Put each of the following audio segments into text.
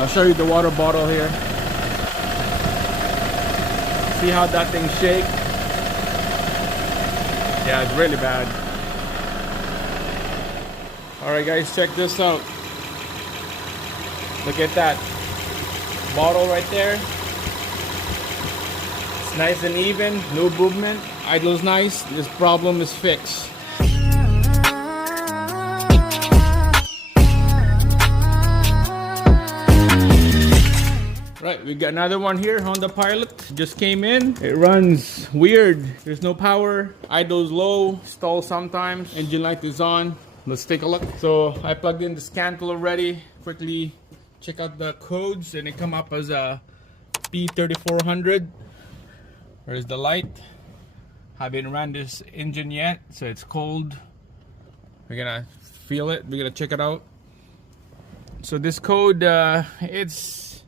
I'll show you the water bottle here. See how that thing shakes? Yeah, it's really bad. Alright guys, check this out. Look at that bottle right there. It's nice and even, no movement. Idle's nice. This problem is fixed. Right, we got another one here, Honda Pilot. Just came in. It runs weird. There's no power. Idle's low. Stall sometimes. Engine light is on. Let's take a look. So I plugged in the scan tool already. Quickly check out the codes, and it come up as a P3400. Where's the light? Haven't ran this engine yet, so it's cold. We're gonna feel it. We're gonna check it out. So this code, it's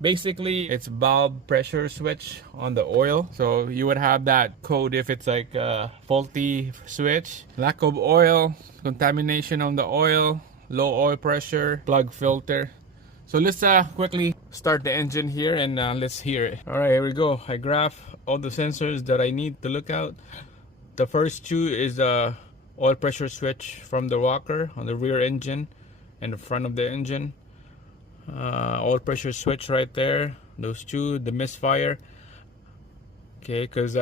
basically it's valve pressure switch on the oil. So you would have that code if it's like a faulty switch. Lack of oil, contamination on the oil, low oil pressure, plug filter. So let's quickly start the engine here, and let's hear it. All right, here we go. I graph all the sensors that I need to look out. The first two is the oil pressure switch from the rocker on the rear engine and the front of the engine. Oil pressure switch right there. Those two, the misfire. Okay, because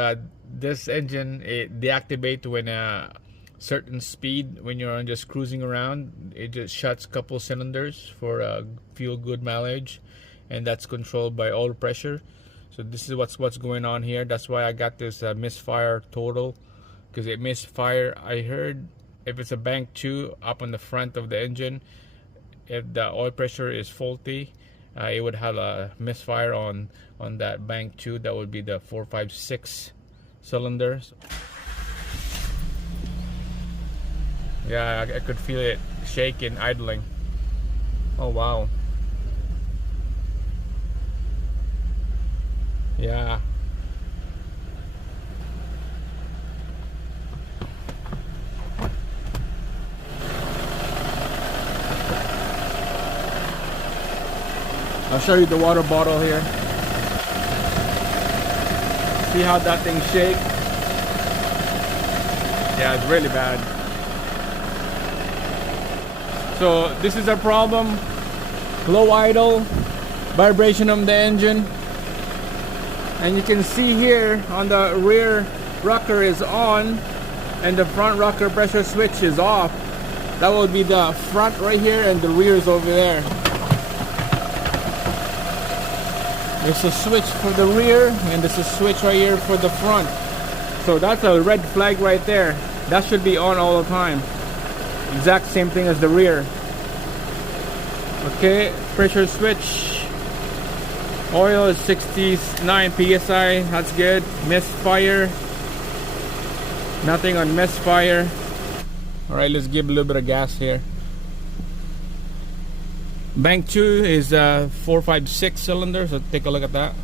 this engine, it deactivates when a certain speed, when you're just cruising around. It just shuts a couple cylinders for fuel good mileage, and that's controlled by oil pressure. So this is what's going on here. That's why I got this misfire total, because it misfire. I heard if it's a bank 2 up on the front of the engine, if the oil pressure is faulty, it would have a misfire on that bank 2. That would be the 4, 5, 6 cylinders. Yeah, I could feel it shaking, idling. Oh wow. Yeah. I'll show you the water bottle here. See how that thing shakes? Yeah, it's really bad. So this is a problem. Low idle, vibration on the engine. And you can see here on the rear rocker is on, and the front rocker pressure switch is off. That would be the front right here, and the rear is over there. There's a switch for the rear, and there's a switch right here for the front. So that's a red flag right there. That should be on all the time. Exact same thing as the rear. Okay, pressure switch. Oil is 69 psi. That's good. Misfire. Nothing on misfire. Alright, let's give a little bit of gas here. Bank 2 is 4, 5, 6 cylinders, so take a look at that.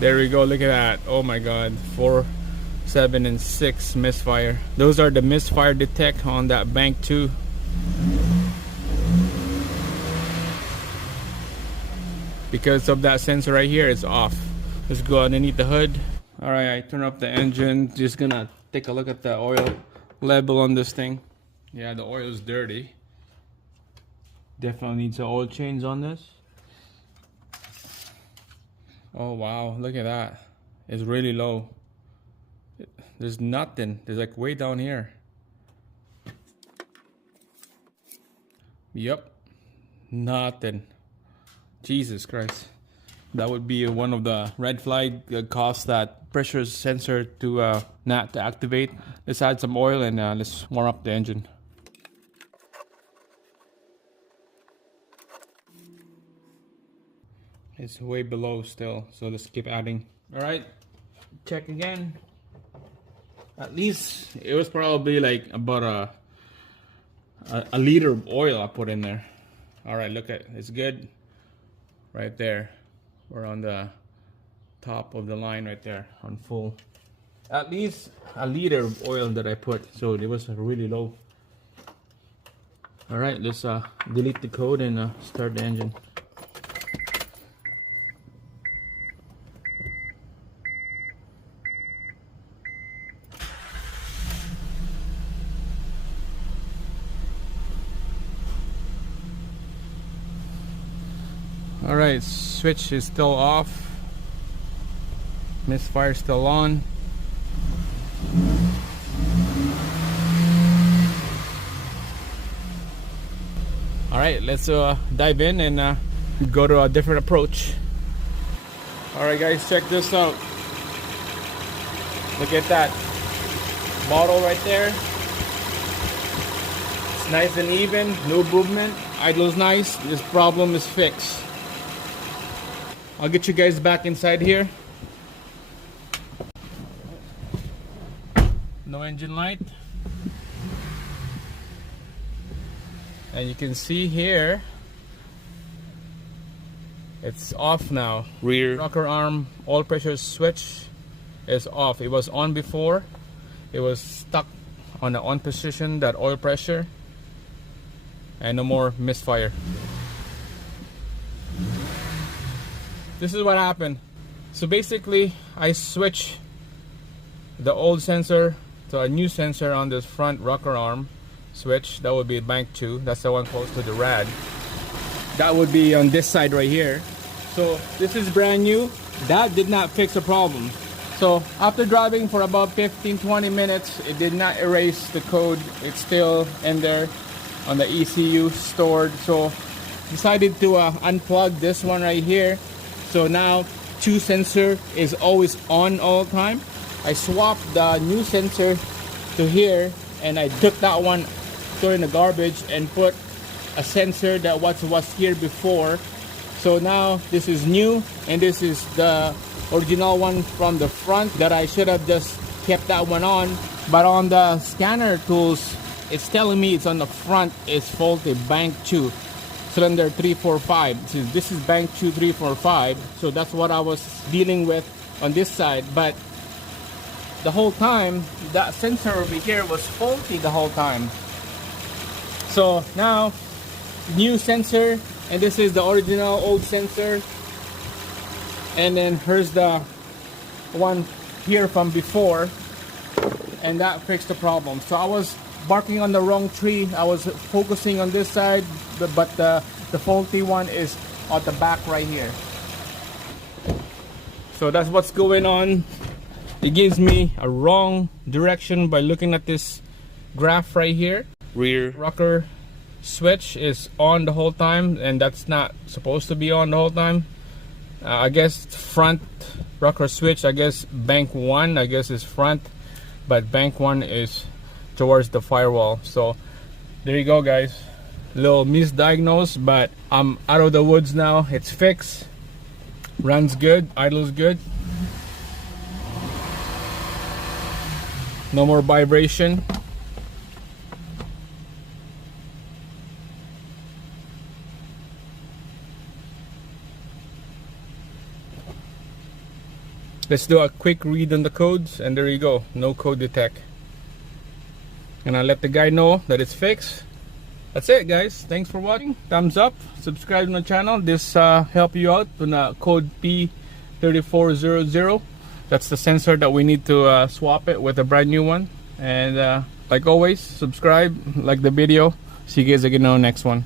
There we go, look at that. Oh my god, 4, 7, and 6 misfire. Those are the misfire detect on that bank 2. Because of that sensor right here, it's off. Let's go underneath the hood. Alright, I turn up the engine. Just gonna take a look at the oil level on this thing. Yeah, the oil is dirty. Definitely needs an oil change on this. Oh wow, look at that. It's really low. There's nothing. There's like way down here. Yep, nothing. Jesus Christ. That would be one of the red flag that cause that pressure sensor to not to activate. Let's add some oil and let's warm up the engine. It's way below still, so let's keep adding. All right, check again. At least it was probably like about a liter of oil I put in there. All right, look at it. It's good right there. We're on the top of the line right there on full. At least a liter of oil that I put, so it was really low. All right, let's delete the code and start the engine. All right, switch is still off. Misfire still on. All right, let's dive in and go to a different approach. All right, guys, check this out. Look at that bottle right there. It's nice and even, no movement. Idle's nice. This problem is fixed. I'll get you guys back inside here. No engine light. And you can see here, it's off now. Rear rocker arm oil pressure switch is off. It was on before. It was stuck on the on position, that oil pressure. And no more misfire. This is what happened. So basically, I switched the old sensor to a new sensor on this front rocker arm switch. That would be bank 2. That's the one close to the rad. That would be on this side right here. So this is brand new. That did not fix the problem. So after driving for about 15-20 minutes, it did not erase the code. It's still in there on the ECU stored. So decided to unplug this one right here. So now 2 sensor is always on all the time. I swapped the new sensor to here, and I took that one, threw in the garbage, and put a sensor that was here before. So now this is new, and this is the original one from the front that I should have just kept that one on. But on the scanner tools, it's telling me it's on the front, it's faulty, bank 2. Cylinder 345. This is bank 2 345. So that's what I was dealing with on this side. But the whole time, that sensor over here was faulty the whole time. So now, new sensor, and this is the original old sensor. And then here's the one here from before, and that fixed the problem. So I was barking on the wrong tree. I was focusing on this side, but the faulty one is at the back right here. So that's what's going on. It gives me a wrong direction by looking at this graph right here. Rear rocker switch is on the whole time, and that's not supposed to be on the whole time. I guess front rocker switch, I guess bank 1, I guess is front, but bank 1 is towards the firewall. So there you go, guys. Little misdiagnosed, but I'm out of the woods now. It's fixed. Runs good, idles good. No more vibration. Let's do a quick read on the codes, and there you go. No code detect. And I let the guy know that it's fixed. That's it, guys. Thanks for watching. Thumbs up, subscribe to the channel. This help you out on code P3400. That's the sensor that we need to swap it with a brand new one. And like always, subscribe, like the video. See you guys again on the next one.